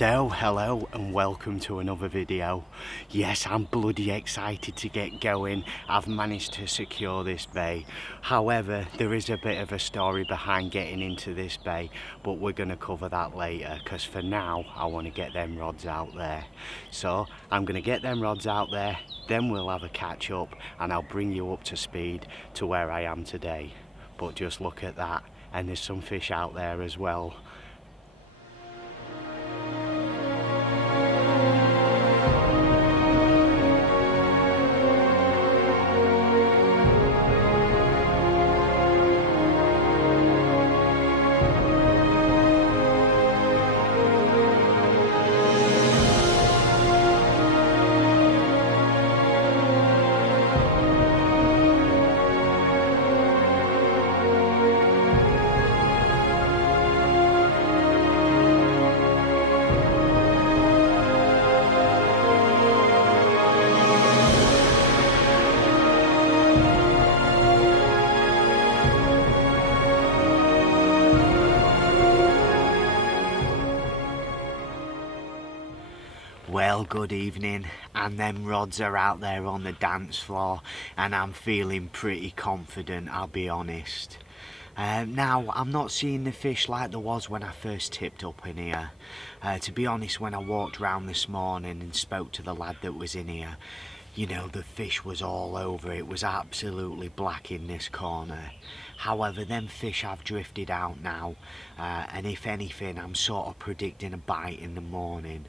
So, hello and welcome to another video. Yes, I'm bloody excited to get going. I've managed to secure this bay. However, there is a bit of a story behind getting into this bay, but we're going to cover that later, because for now, I want to get them rods out there. So, I'm going to get them rods out there, then we'll have a catch up, and I'll bring you up to speed to where I am today. But just look at that, and there's some fish out there as well. Well, good evening, and them rods are out there on the dance floor, and I'm feeling pretty confident, I'll be honest. Now, I'm not seeing the fish like there was when I first tipped up in here. To be honest, when I walked round this morning and spoke to the lad that was in here, you know, the fish was all over. It was absolutely black in this corner. However, them fish have drifted out now, and if anything, I'm sort of predicting a bite in the morning.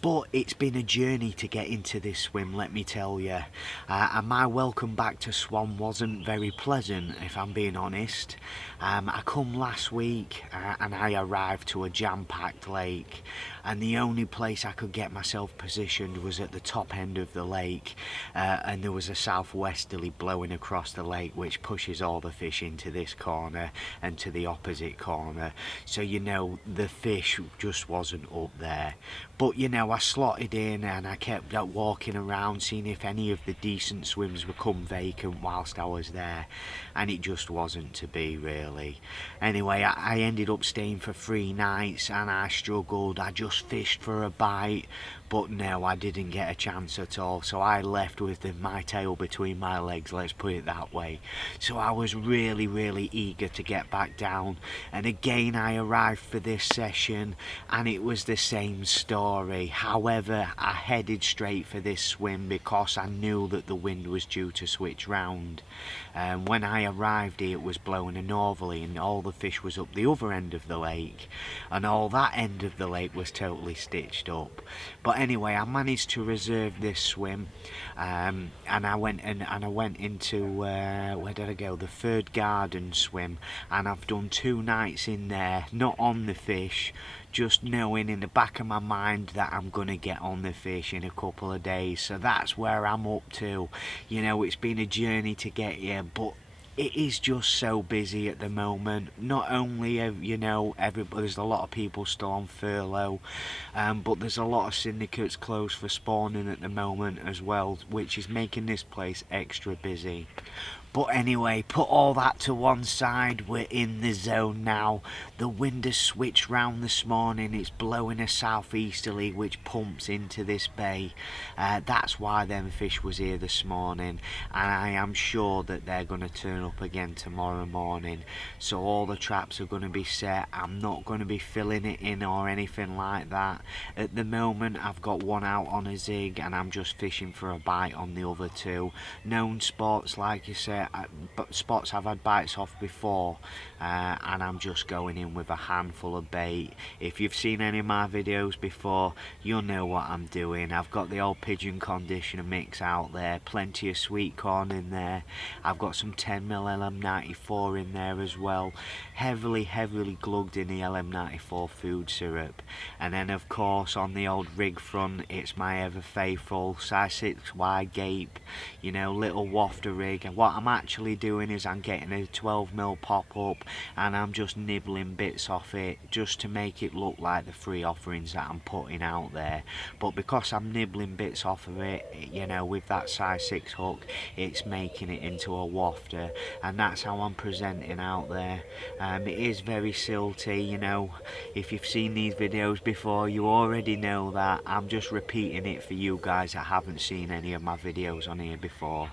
But it's been a journey to get into this swim, let me tell you. And my welcome back to Swan wasn't very pleasant, if I'm being honest. I come last week and I arrived to a jam-packed lake, and the only place I could get myself positioned was at the top end of the lake, and there was a southwesterly blowing across the lake which pushes all the fish into this corner and to the opposite corner. So, you know, the fish just wasn't up there. But, you know, I slotted in and I kept walking around seeing if any of the decent swims would come vacant whilst I was there, and it just wasn't to be, really. Anyway, I ended up staying for 3 nights and I struggled. I just fished for a bite, but no, I didn't get a chance at all. So I left with my tail between my legs, let's put it that way. So I was really eager to get back down, and again I arrived for this session and it was the same story. However, I headed straight for this swim because I knew that the wind was due to switch round. When I arrived here, it was blowing a northerly and all the fish was up the other end of the lake, and all that end of the lake was totally stitched up. But anyway, I managed to reserve this swim, and I went into where did I go? The Third Garden swim, and I've done 2 nights in there, not on the fish, just knowing in the back of my mind that I'm gonna get on the fish in a couple of days. So that's where I'm up to. You know, it's been a journey to get here, but it is just so busy at the moment. Not only you know, there's a lot of people still on furlough, but there's a lot of syndicates closed for spawning at the moment as well, which is making this place extra busy. But anyway, put all that to one side, we're in the zone now. The wind has switched round this morning, it's blowing a southeasterly which pumps into this bay. That's why them fish was here this morning, and I am sure that they're going to turn up again tomorrow morning. So all the traps are going to be set. I'm not going to be filling it in or anything like that. At the moment, I've got one out on a zig and I'm just fishing for a bite on the other 2. Known spots, like you say, spots I've had bites off before, and I'm just going in with a handful of bait. If you've seen any of my videos before, you'll know what I'm doing. I've got the old pigeon conditioner mix out there, plenty of sweet corn in there. I've got some 10mm LM94 in there as well, heavily glugged in the LM94 food syrup. And then of course on the old rig front, it's my ever faithful size 6 wide gape, you know, little wafter rig. And what am actually doing is I'm getting a 12mm pop up and I'm just nibbling bits off it just to make it look like the free offerings that I'm putting out there. But because I'm nibbling bits off of it, you know, with that size 6 hook, it's making it into a wafter, and that's how I'm presenting out there. It is very silty, you know. If you've seen these videos before, you already know that. I'm just repeating it for you guys that haven't seen any of my videos on here before.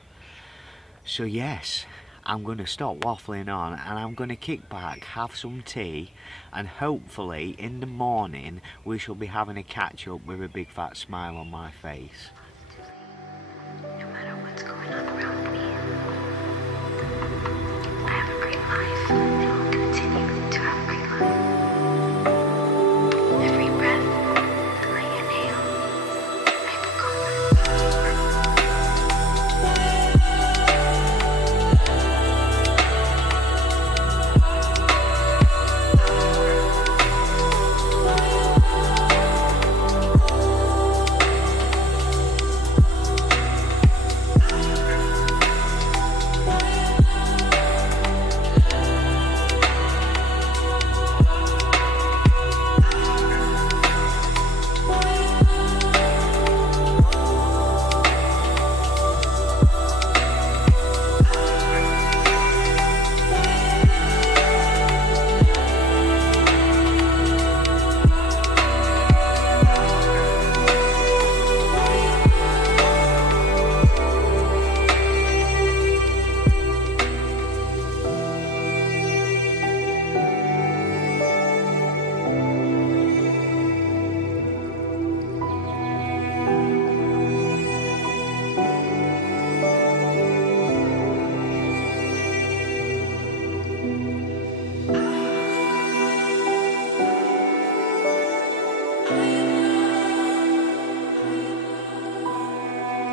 So yes, I'm going to stop waffling on and I'm going to kick back, have some tea, and hopefully in the morning we shall be having a catch up with a big fat smile on my face. No matter what's going on around me, I have a great life and will continue to have a great life. Every breath I inhale, I feel confident.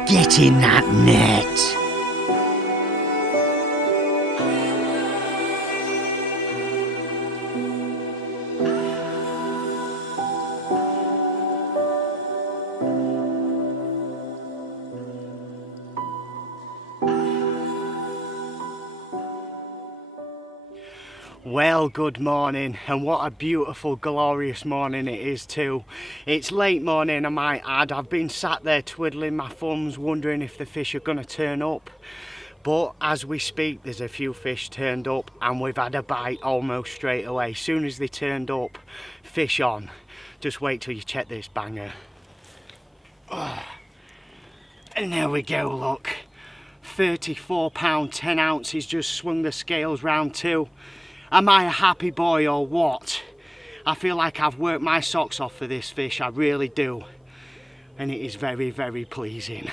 Get in that net! Well, good morning, and what a beautiful, glorious morning it is too. It's late morning, I might add. I've been sat there twiddling my thumbs, wondering if the fish are going to turn up. But as we speak, there's a few fish turned up, and we've had a bite almost straight away. As soon as they turned up, fish on. Just wait till you check this banger. Oh. And there we go, look. £34, 10 ounces, just swung the scales round too. Am I a happy boy or what? I feel like I've worked my socks off for this fish, I really do. And it is very, very pleasing.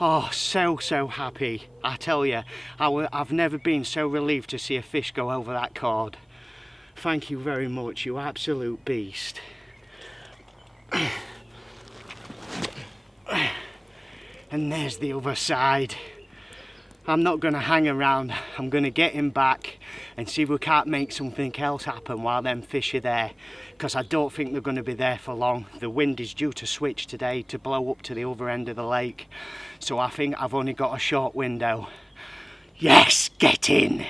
Oh, so happy. I tell you, I've never been so relieved to see a fish go over that cord. Thank you very much, you absolute beast. And there's the other side. I'm not going to hang around. I'm going to get him back and see if we can't make something else happen while them fish are there, because I don't think they're going to be there for long. The wind is due to switch today to blow up to the other end of the lake, so I think I've only got a short window. Yes, get in!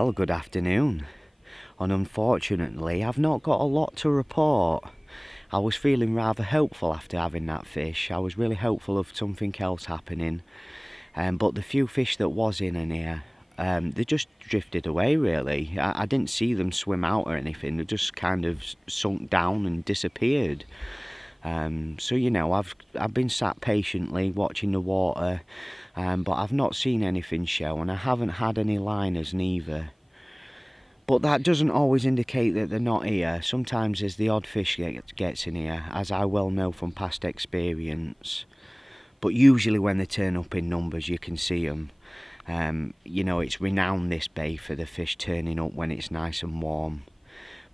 Well, good afternoon. And unfortunately, I've not got a lot to report. I was feeling rather hopeful after having that fish. I was really hopeful of something else happening. But the few fish that was in here, they just drifted away really. I didn't see them swim out or anything. They just kind of sunk down and disappeared. So you know, I've been sat patiently watching the water, but I've not seen anything show, and I haven't had any liners neither. But that doesn't always indicate that they're not here. Sometimes there's the odd fish that gets in here, as I well know from past experience. But usually when they turn up in numbers, you can see them. You know, it's renowned, this bay, for the fish turning up when it's nice and warm.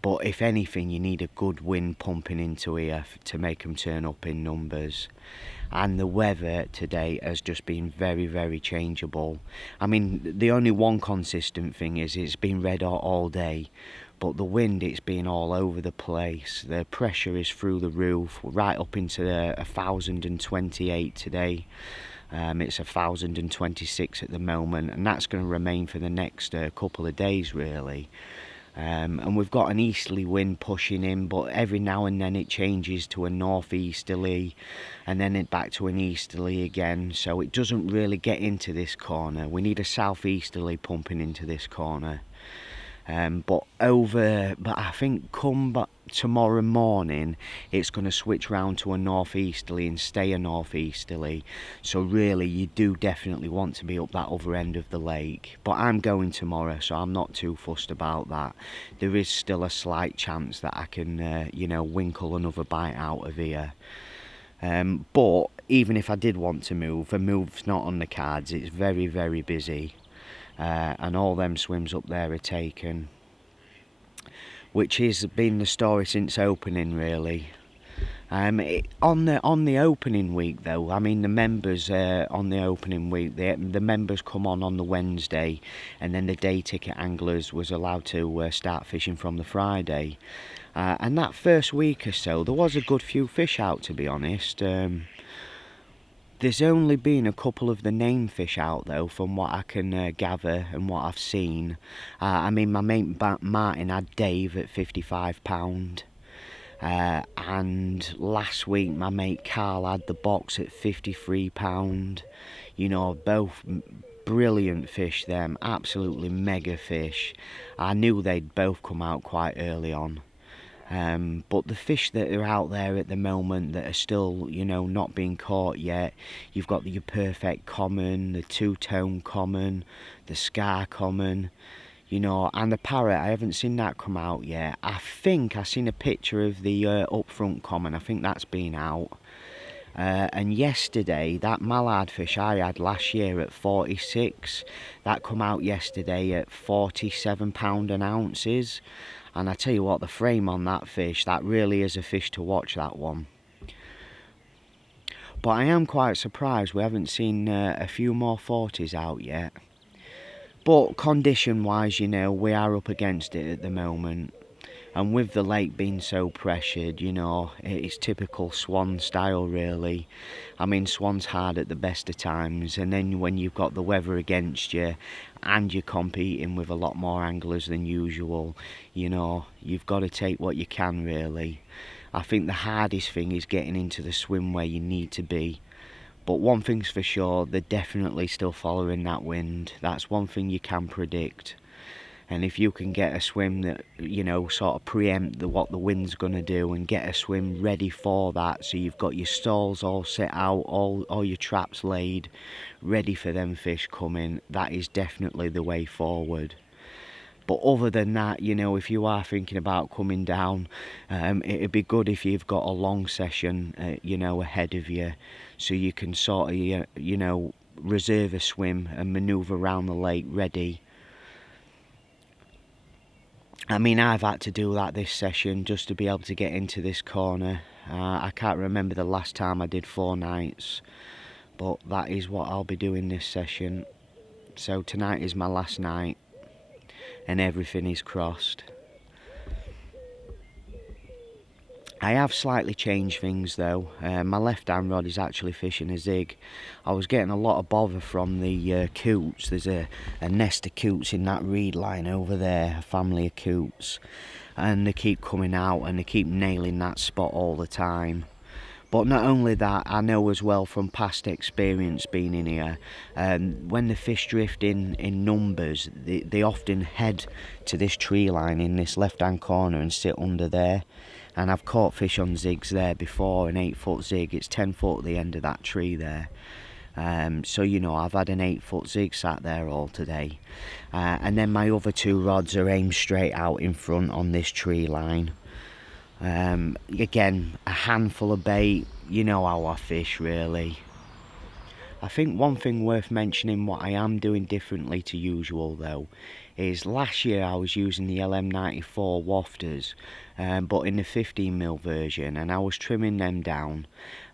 But if anything, you need a good wind pumping into here to make them turn up in numbers. And the weather today has just been very, very changeable. I mean, the only one consistent thing is it's been red hot all day, but the wind, it's been all over the place. The pressure is through the roof, right up into 1,028 today. It's 1,026 at the moment, and that's going to remain for the next couple of days really. And we've got an easterly wind pushing in, but every now and then it changes to a northeasterly, and then it back to an easterly again, so it doesn't really get into this corner. We need a southeasterly pumping into this corner. But I think come tomorrow morning it's going to switch round to a northeasterly and stay a northeasterly. So really you do definitely want to be up that other end of the lake. But I'm going tomorrow, so I'm not too fussed about that. There is still a slight chance that I can, you know, winkle another bite out of here. But even if I did want to move, a move's not on the cards. It's very, very busy. And all them swims up there are taken, which has been the story since opening really. On the opening week though, I mean the members on the opening week, the members come on the Wednesday, and then the day ticket anglers was allowed to start fishing from the Friday. And that first week or so there was a good few fish out, to be honest. There's only been a couple of the name fish out though, from what I can gather and what I've seen. I mean, my mate Martin had Dave at £55, and last week my mate Carl had the box at £53. You know, both brilliant fish, them absolutely mega fish. I knew they'd both come out quite early on. But the fish that are out there at the moment that are still, you know, not being caught yet, you've got your perfect common, the two-tone common, the scar common, you know, and the parrot. I haven't seen that come out yet. I think I've seen a picture of the up front common. I think that's been out. And yesterday, that mallard fish I had last year at 46, that come out yesterday at £47 an ounce. And I tell you what, the frame on that fish, that really is a fish to watch, that one. But I am quite surprised we haven't seen a few more 40s out yet. But condition-wise, you know, we are up against it at the moment. And with the lake being so pressured, you know, it's typical Swan style really. I mean, Swan's hard at the best of times, and then when you've got the weather against you and you're competing with a lot more anglers than usual, you know, you've got to take what you can really. I think the hardest thing is getting into the swim where you need to be. But one thing's for sure, they're definitely still following that wind. That's one thing you can predict. And if you can get a swim that, you know, sort of preempt what the wind's going to do, and get a swim ready for that, so you've got your stalls all set out, all your traps laid, ready for them fish coming, that is definitely the way forward. But other than that, you know, if you are thinking about coming down, it'd be good if you've got a long session, you know, ahead of you, so you can sort of, you know, reserve a swim and manoeuvre around the lake ready. I mean, I've had to do that this session just to be able to get into this corner. I can't remember the last time I did 4 nights, but that is what I'll be doing this session. So tonight is my last night, and everything is crossed. I have slightly changed things though. My left hand rod is actually fishing a zig. I was getting a lot of bother from the coots. There's a nest of coots in that reed line over there, a family of coots, and they keep coming out and they keep nailing that spot all the time. But not only that, I know as well from past experience being in here, when the fish drift in numbers, they often head to this tree line in this left hand corner and sit under there. And I've caught fish on zigs there before, an 8-foot zig. It's 10 foot at the end of that tree there. So you know, I've had an 8-foot zig sat there all today. And then my other two rods are aimed straight out in front on this tree line. Again, a handful of bait. You know how I fish really. I think one thing worth mentioning, what I am doing differently to usual though, is last year I was using the LM94 wafters, but in the 15mm version, and I was trimming them down.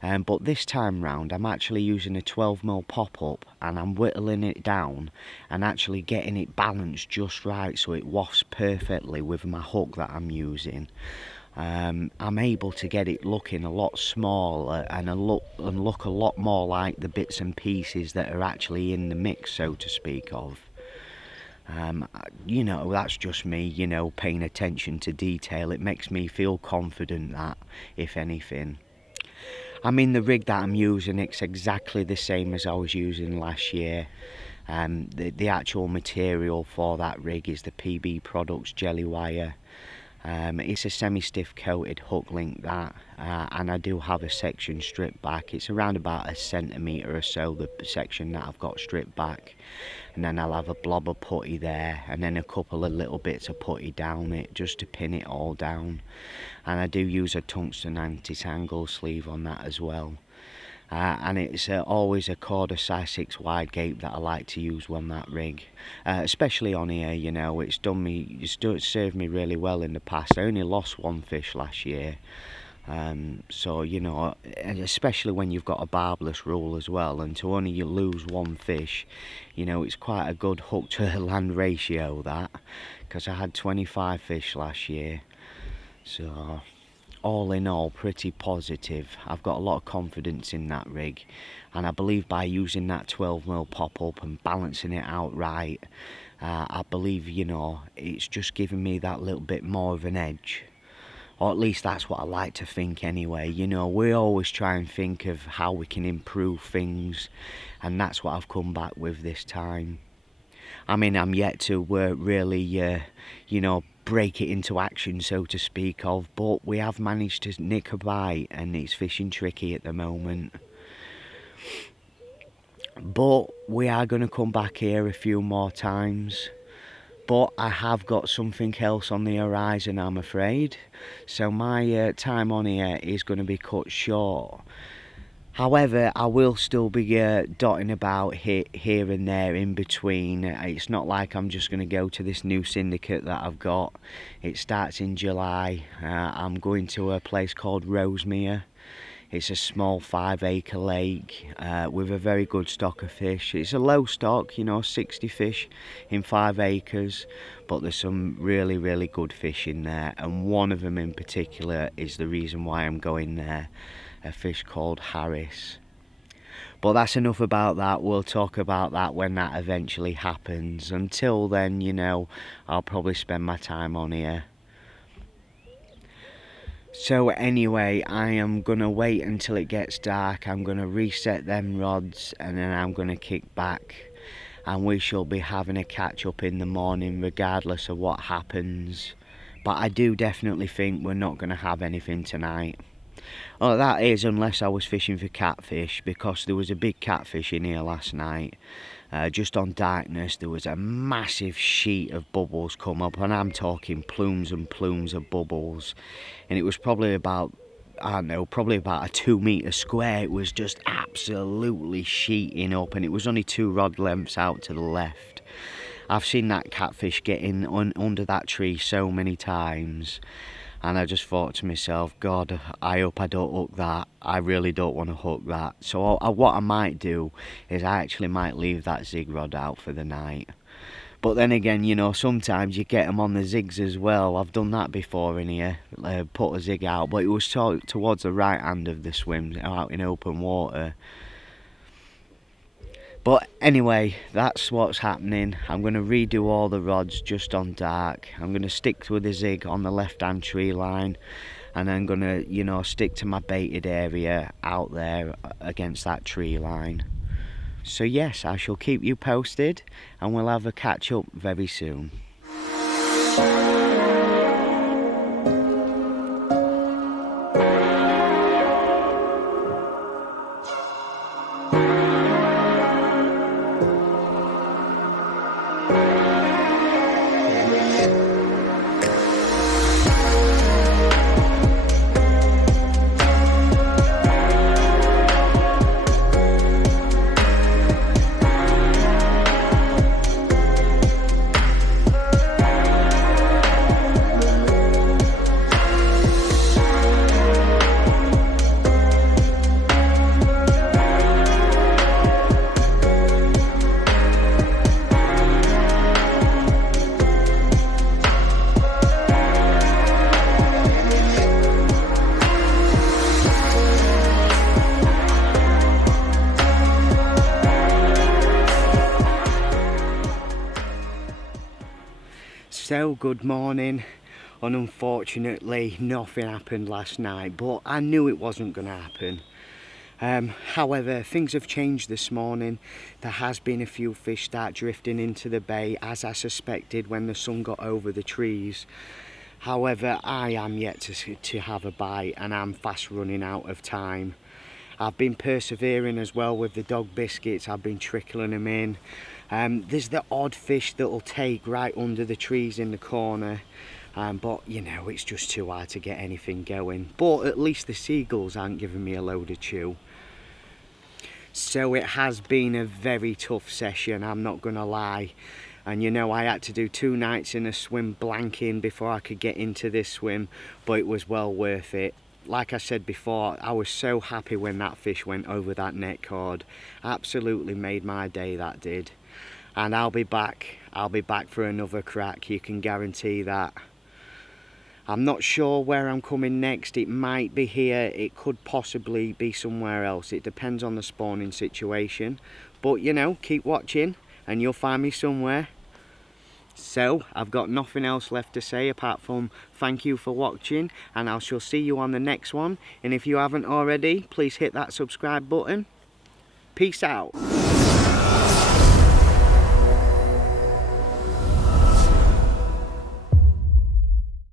But this time round I'm actually using a 12mm pop-up, and I'm whittling it down and actually getting it balanced just right so it wafts perfectly with my hook that I'm using. I'm able to get it looking a lot smaller and look a lot more like the bits and pieces that are actually in the mix, so to speak of. You know, that's just me, you know, paying attention to detail. It makes me feel confident, that, if anything. I mean, the rig that I'm using, it's exactly the same as I was using last year. The actual material for that rig is the PB Products jelly wire. It's a semi-stiff coated hook link that, and I do have a section stripped back. It's around about 1 centimetre or so, the section that I've got stripped back, and then I'll have a blob of putty there, and then a couple of little bits of putty down it just to pin it all down. And I do use a tungsten anti-tangle sleeve on that as well. And it's always a 1/4 size 6 wide gape that I like to use on that rig, especially on here. You know, it's served me really well in the past. I only lost one fish last year, so you know, especially when you've got a barbless rule as well, and to only lose one fish, you know, it's quite a good hook to land ratio, that, because I had 25 fish last year. So all in all, pretty positive. I've got a lot of confidence in that rig, and I believe by using that 12mm pop-up and balancing it out right, I believe, you know, it's just giving me that little bit more of an edge. Or at least that's what I like to think anyway. You know, we always try and think of how we can improve things, and that's what I've come back with this time. I mean, I'm yet to really, you know, break it into action, so to speak of, but we have managed to nick a bite, and it's fishing tricky at the moment. But we are going to come back here a few more times. But I have got something else on the horizon, I'm afraid. So my time on here is going to be cut short. However, I will still be dotting about here and there in between. It's not like I'm just going to go to this new syndicate that I've got. It starts in July. I'm going to a place called Rosemere. It's a small 5-acre lake with a very good stock of fish. It's a low stock, you know, 60 fish in 5 acres, but there's some really, really good fish in there, and one of them in particular is the reason why I'm going there. A fish called Harris. But that's enough about that. We'll talk about that when that eventually happens. Until then, you know, I'll probably spend my time on here. So anyway, I am gonna wait until it gets dark. I'm gonna reset them rods, and then I'm gonna kick back, and we shall be having a catch up in the morning regardless of what happens. But I do definitely think we're not gonna have anything tonight. Oh, that is, unless I was fishing for catfish, because there was a big catfish in here last night. Just on darkness, there was a massive sheet of bubbles come up, and I'm talking plumes and plumes of bubbles. And it was probably about, I don't know, probably about a 2 metre square. It was just absolutely sheeting up, and it was only 2 rod lengths out to the left. I've seen that catfish get in under that tree so many times. And I just thought to myself, God, I hope I don't hook that. I really don't want to hook that. So what I might do is I actually might leave that zig rod out for the night. But then again, you know, sometimes you get them on the zigs as well. I've done that before in here, put a zig out, but it was towards the right hand of the swim, out in open water. But anyway, that's what's happening. I'm going to redo all the rods just on dark. I'm going to stick with the zig on the left hand tree line, and I'm going to, you know, stick to my baited area out there against that tree line. So yes, I shall keep you posted, and we'll have a catch up very soon. So good morning, and unfortunately nothing happened last night, but I knew it wasn't going to happen. However, things have changed this morning. There has been a few fish start drifting into the bay, as I suspected when the sun got over the trees. However, I am yet to have a bite, and I'm fast running out of time. I've been persevering as well with the dog biscuits. I've been trickling them in. There's the odd fish that'll take right under the trees in the corner, but you know, it's just too hard to get anything going. But at least the seagulls aren't giving me a load of chew. So it has been a very tough session, I'm not gonna lie. And you know, I had to do 2 nights in a swim blanking before I could get into this swim, but it was well worth it. Like I said before, I was so happy when that fish went over that net cord. Absolutely made my day, that did. And I'll be back for another crack, you can guarantee that. I'm not sure where I'm coming next. It might be here, it could possibly be somewhere else. It depends on the spawning situation. But you know, keep watching and you'll find me somewhere. So I've got nothing else left to say apart from thank you for watching, and I shall see you on the next one. And if you haven't already, please hit that subscribe button. Peace out.